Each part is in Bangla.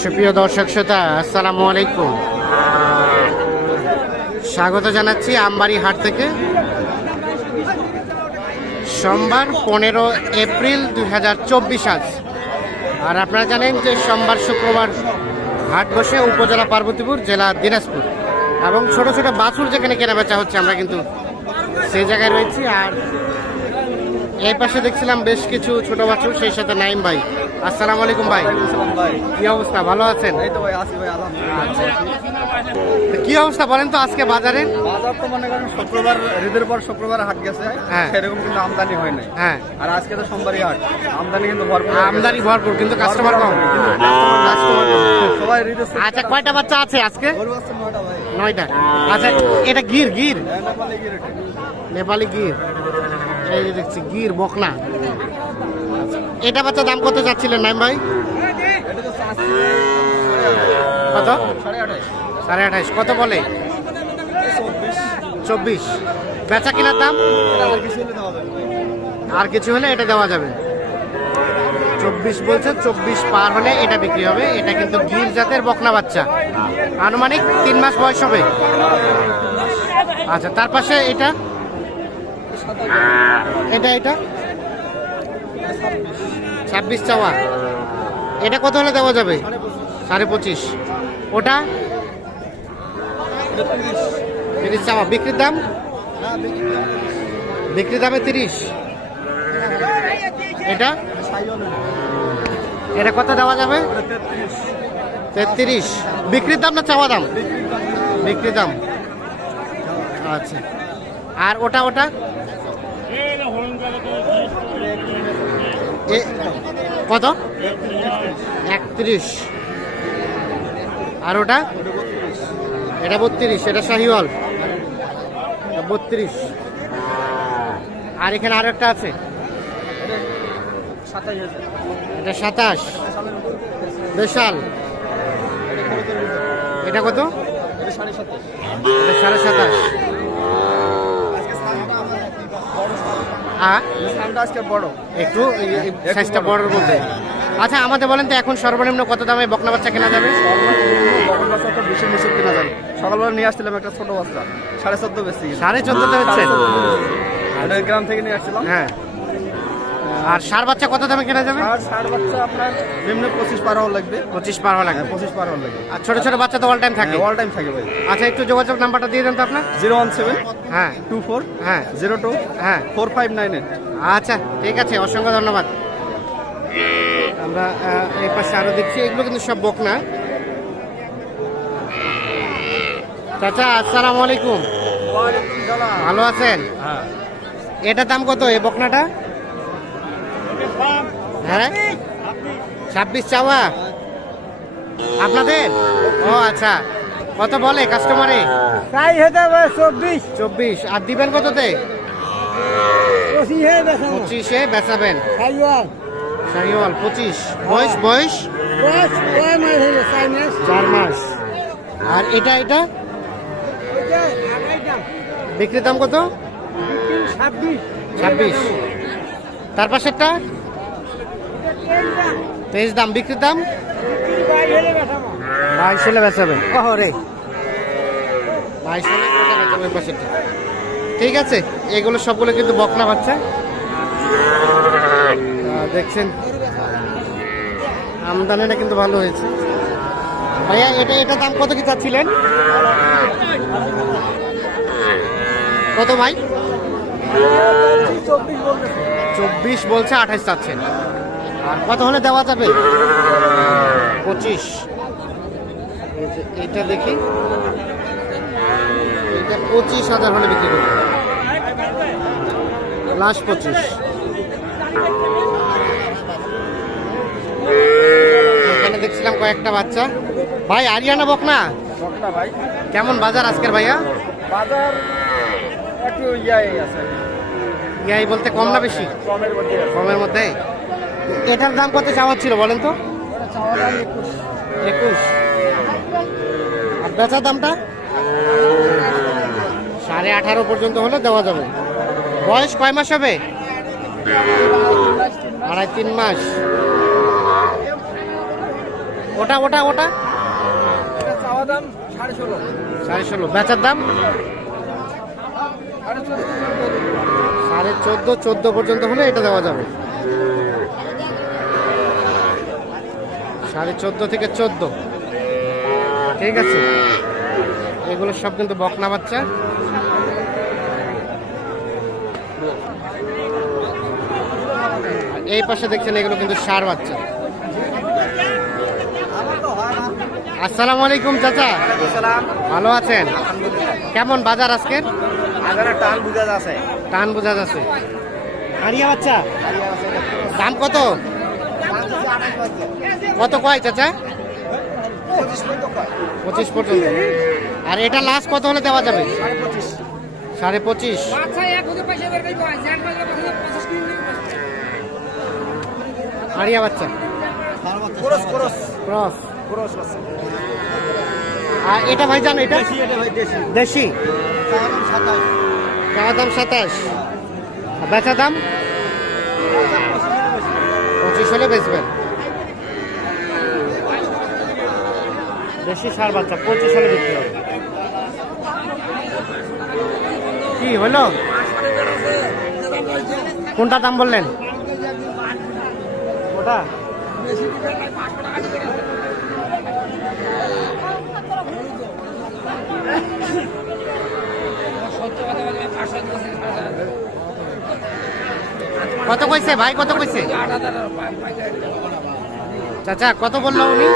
সুপ্রিয় দর্শক শ্রোতা, আসসালামু আলাইকুম। স্বাগত জানাচ্ছি আমবাড়ি হাট থেকে। সোমবার পনেরো এপ্রিল দুই হাজার চব্বিশ আজ। আর আপনারা জানেন যে সোমবার শুক্রবার হাট বসে উপজেলা পার্বতীপুর, জেলা দিনাজপুর এবং ছোট ছোট বাছুর যেখানে কেনাবেচা হচ্ছে, আমরা কিন্তু সেই জায়গায় রয়েছি। আর এই পাশে দেখছিলাম বেশ কিছু ছোট বাছুর সেই সাথে নাইম ভাই। আসসালামু আলাইকুম ভাই। ভাই কি অবস্থা? ভালো আছেন? এই তো ভাই আসি ভাই আলহামদুলিল্লাহ। কি অবস্থা বলেন তো আজকে বাজারে বাজার তো মনে করেন শুক্রবার ঈদের পর শুক্রবার হাট গেছে। হ্যাঁ। সেরকম কিন্তু আমদানি হয় নাই। হ্যাঁ। আর আজকে তো সোমবারই হাট। আমদানি কিন্তু ভরপুর। আমদানি ভরপুর কিন্তু কাস্টমার কম। সবাই ঈদের আচ্ছা কয়টা বাচ্চা আছে আজকে? নয়টা ভাই। নয়টা। আচ্ছা এটা গির গির? হ্যাঁ, নেপালে গিয়ে রেটে। নেপালি গির। এই দেখছি, গির বকনা। এটা বাচ্চা দাম কত চাচ্ছিলেন, নাইম ভাই? কত? সাড়ে আঠাইশ কত বলে? চব্বিশ। বেচা কিনার দাম। আর কিছু হলে এটা দেওয়া যাবে। চব্বিশ বলছে, চব্বিশ পার হলে এটা বিক্রি হবে। এটা কিন্তু গির জাতের বকনা বাচ্চা। আনুমানিক তিন মাস বয়স হবে। আচ্ছা তার পাশে এটা? এটা এটা? ছাব্বিশ চাওয়া। এটা কত হলে দেওয়া যাবে? সাড়ে পঁচিশ। ওটা? তিরিশ চাওয়া। বিক্রির দাম? না, বিক্রি দামে তিরিশ। এটা? এটা কত দেওয়া যাবে? তেত্রিশ। বিক্রির দাম না চাওয়া দাম? বিক্রির দাম। আচ্ছা। আর ওটা ওটা? কত? একত্রিশ। আর ওটা? এটা বত্রিশ, এটা শাহিওয়াল। বত্রিশ। আর এখানে আরও একটা আছে? এটা সাতাশ। বিশাল। এটা কত? সাড়ে সাতাশ। এটা সাড়ে সাতাশ আজকে সানটা আমার একটু বড় সান। আর সানটা আজকে বড়। একটু সাইজটা বড়। বলতে। আচ্ছা আমাদের বলেন তো এখন সর্বনিম্ন কত দামে বকনা বাচ্চা কেনা যাবে? কিনা যাবে। সকালবেলা নিয়ে আসছিলাম একটা ছোট বাচ্চা সাড়ে চোদ্দ বেশি। সাড়ে চোদ্দতে হচ্ছে। গ্রাম থেকে নিয়ে আসছিলাম। হ্যাঁ। আর সার বাচ্চা কত দামে কেনা যাবে? আর ষাট বাচ্চা আপনার নিম্ন পঁচিশ পার হওয়ার লাগবে। পঁচিশ পার হওয়া লাগবে। হ্যাঁ পঁচিশ পার লাগবে। আর ছোট ছোট বাচ্চা তো অল টাইম থাকে। অল টাইম থাকে ভাই। আচ্ছা একটু যোগাযোগ নাম্বারটা দিয়ে দেন তো আপনার। জিরো ওয়ান সেভেন হ্যাঁ। টু ফোর হ্যাঁ। জিরো টু হ্যাঁ। Four five nine eight. আচ্ছা ঠিক আছে অসংখ্য ধন্যবাদ। আমরা এই পাশে আরও দেখছি এগুলো কিন্তু সব বক না চাচা আসসালামু আলাইকুম। ভালো আছেন? হ্যাঁ। এটার দাম কত এই বকনাটা? হ্যাঁ? ছাব্বিশ চাওয়া? আপনাদের? ও আচ্ছা। কত বলে কাস্টমারে? তাই হতে হবে চব্বিশ। চব্বিশ। আর দিবেন কততে? পঁচিশে বেচাবেন। শাহিওয়াল পঁচিশ। বয়স বয়স? চার মাস। আর এটা এটা? বিক্রির দাম কত? ছাব্বিশ। ছাব্বিশ। তার পাশেরটা? তেইশ দাম বিক্রির দাম? বাইশ হলে বেচাবেন ওহ রে বাইশ হলে ওটা বেচাবেন পাশেরটা ঠিক আছে এগুলো সবগুলো কিন্তু বকনা বাচ্চা। দেখছেন? আমদানিটা কিন্তু ভালো হয়েছে। ভাইয়া এটা এটা দাম কত কি চাচ্ছিলেন? কত ভাই? চব্বিশ চব্বিশ বলছে আঠাশ চাচ্ছেন। আর কত হলে দেওয়া যাবে? পঁচিশ। এটা দেখি। এটা পঁচিশ হাজার হলে বিক্রি করবে। লাস্ট পঁচিশ। এখানে দেখছিলাম কয়েকটা বাচ্চা। ভাই আরিয়ানা বকনা? বকনা ভাই। কেমন বাজার আজকের ভাইয়া? বাজার একটু ইয়াই আছে। ইয়াই বলতে কম না বেশি? কমের মধ্যে কমের মধ্যে এটার দাম কত চাওয়া ছিল বলেন তো? একুশ। আর বেচার দামটা? সাড়ে আঠারো পর্যন্ত হলে দেওয়া যাবে। বয়স কয় মাস হবে? আড়াই তিন মাস। ওটা ওটা ওটা? সাড়ে ষোলো। বেচার দাম? সাড়ে চোদ্দ চোদ্দ পর্যন্ত হলে এটা দেওয়া যাবে। সাড়ে চোদ্দ থেকে চোদ্দ। ঠিক আছে? এগুলো সব কিন্তু বকনা বাচ্চা। এই পাশে দেখছেন এগুলো কিন্তু সার বাচ্চা। আসসালামু আলাইকুম চাচা। ভালো আছেন? কেমন বাজার আজকের? আগারে টাল বুঝা আছে টান বোঝা যাচ্ছে। হারিয়া বাচ্চা। দাম কত? কত কয় চাচা? পঁচিশ পর্যন্ত। আর এটা লাস্ট কত হলে দেওয়া যাবে? সাড়ে পঁচিশ। হারিয়া বাচ্চা। আর এটা ভাই জান এটা? দেশি। চাওয়া দাম সাতাশ। বেচা দাম? পঁচিশ হলে বেচবেন। দেশি সার বাচ্চা পঁচিশ হলে বিক্রি হবে। কি হলো? কোনটা দাম বললেন? ওটা? কত কইছে ভাই, কত কইছে? চাচা, কত বলল উনি?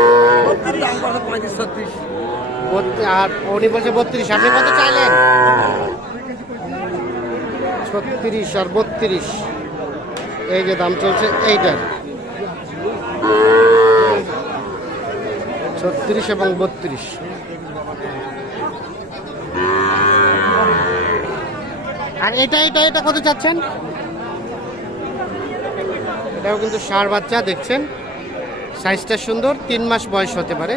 আর উনি বলছে বত্রিশ, আপনি কত চাইলেন? ছত্রিশ আর বত্রিশ। এই যে দাম চলছে এইটার। ছত্রিশ এবং বত্রিশ। আর এটা এটা এটা কত চাচ্ছেন? এটাও কিন্তু ষাঁড় বাচ্চা, দেখছেন? সাইজটা সুন্দর, তিন মাস বয়স হতে পারে।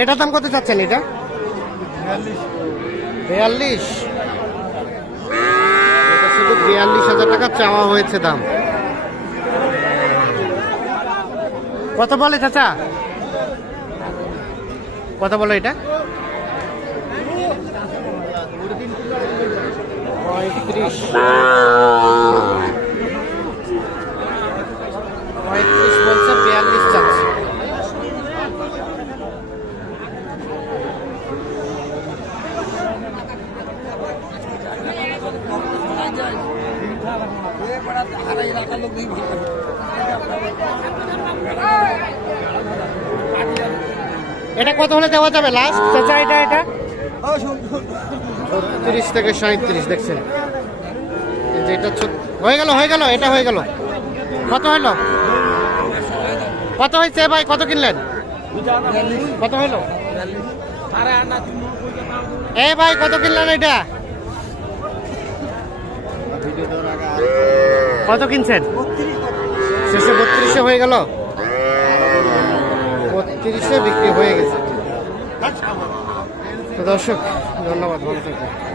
এটা দাম কত চাচ্ছেন এটা? বিয়াল্লিশ। শুধু বিয়াল্লিশ হাজার টাকা চাওয়া হয়েছে দাম। কত বলে চাচা? কত বলো এটা? এটা কত হলে দেওয়া যাবে? লাস্ট এটা এটা? ছত্রিশ থেকে সাঁত্রিশ দেখছেন? যে এটা হয়ে গেল হয়ে গেল, এটা হয়ে গেল। কত হলো কত হয়েছে ভাই? কত কিনলেন? কত হলো এ ভাই, কত কিনলেন এটা? কত কিনছেন? শেষে বত্রিশে হয়ে গেল। বত্রিশে বিক্রি হয়ে গেছে। তো ধন্যবাদ ভালো থাকবেন।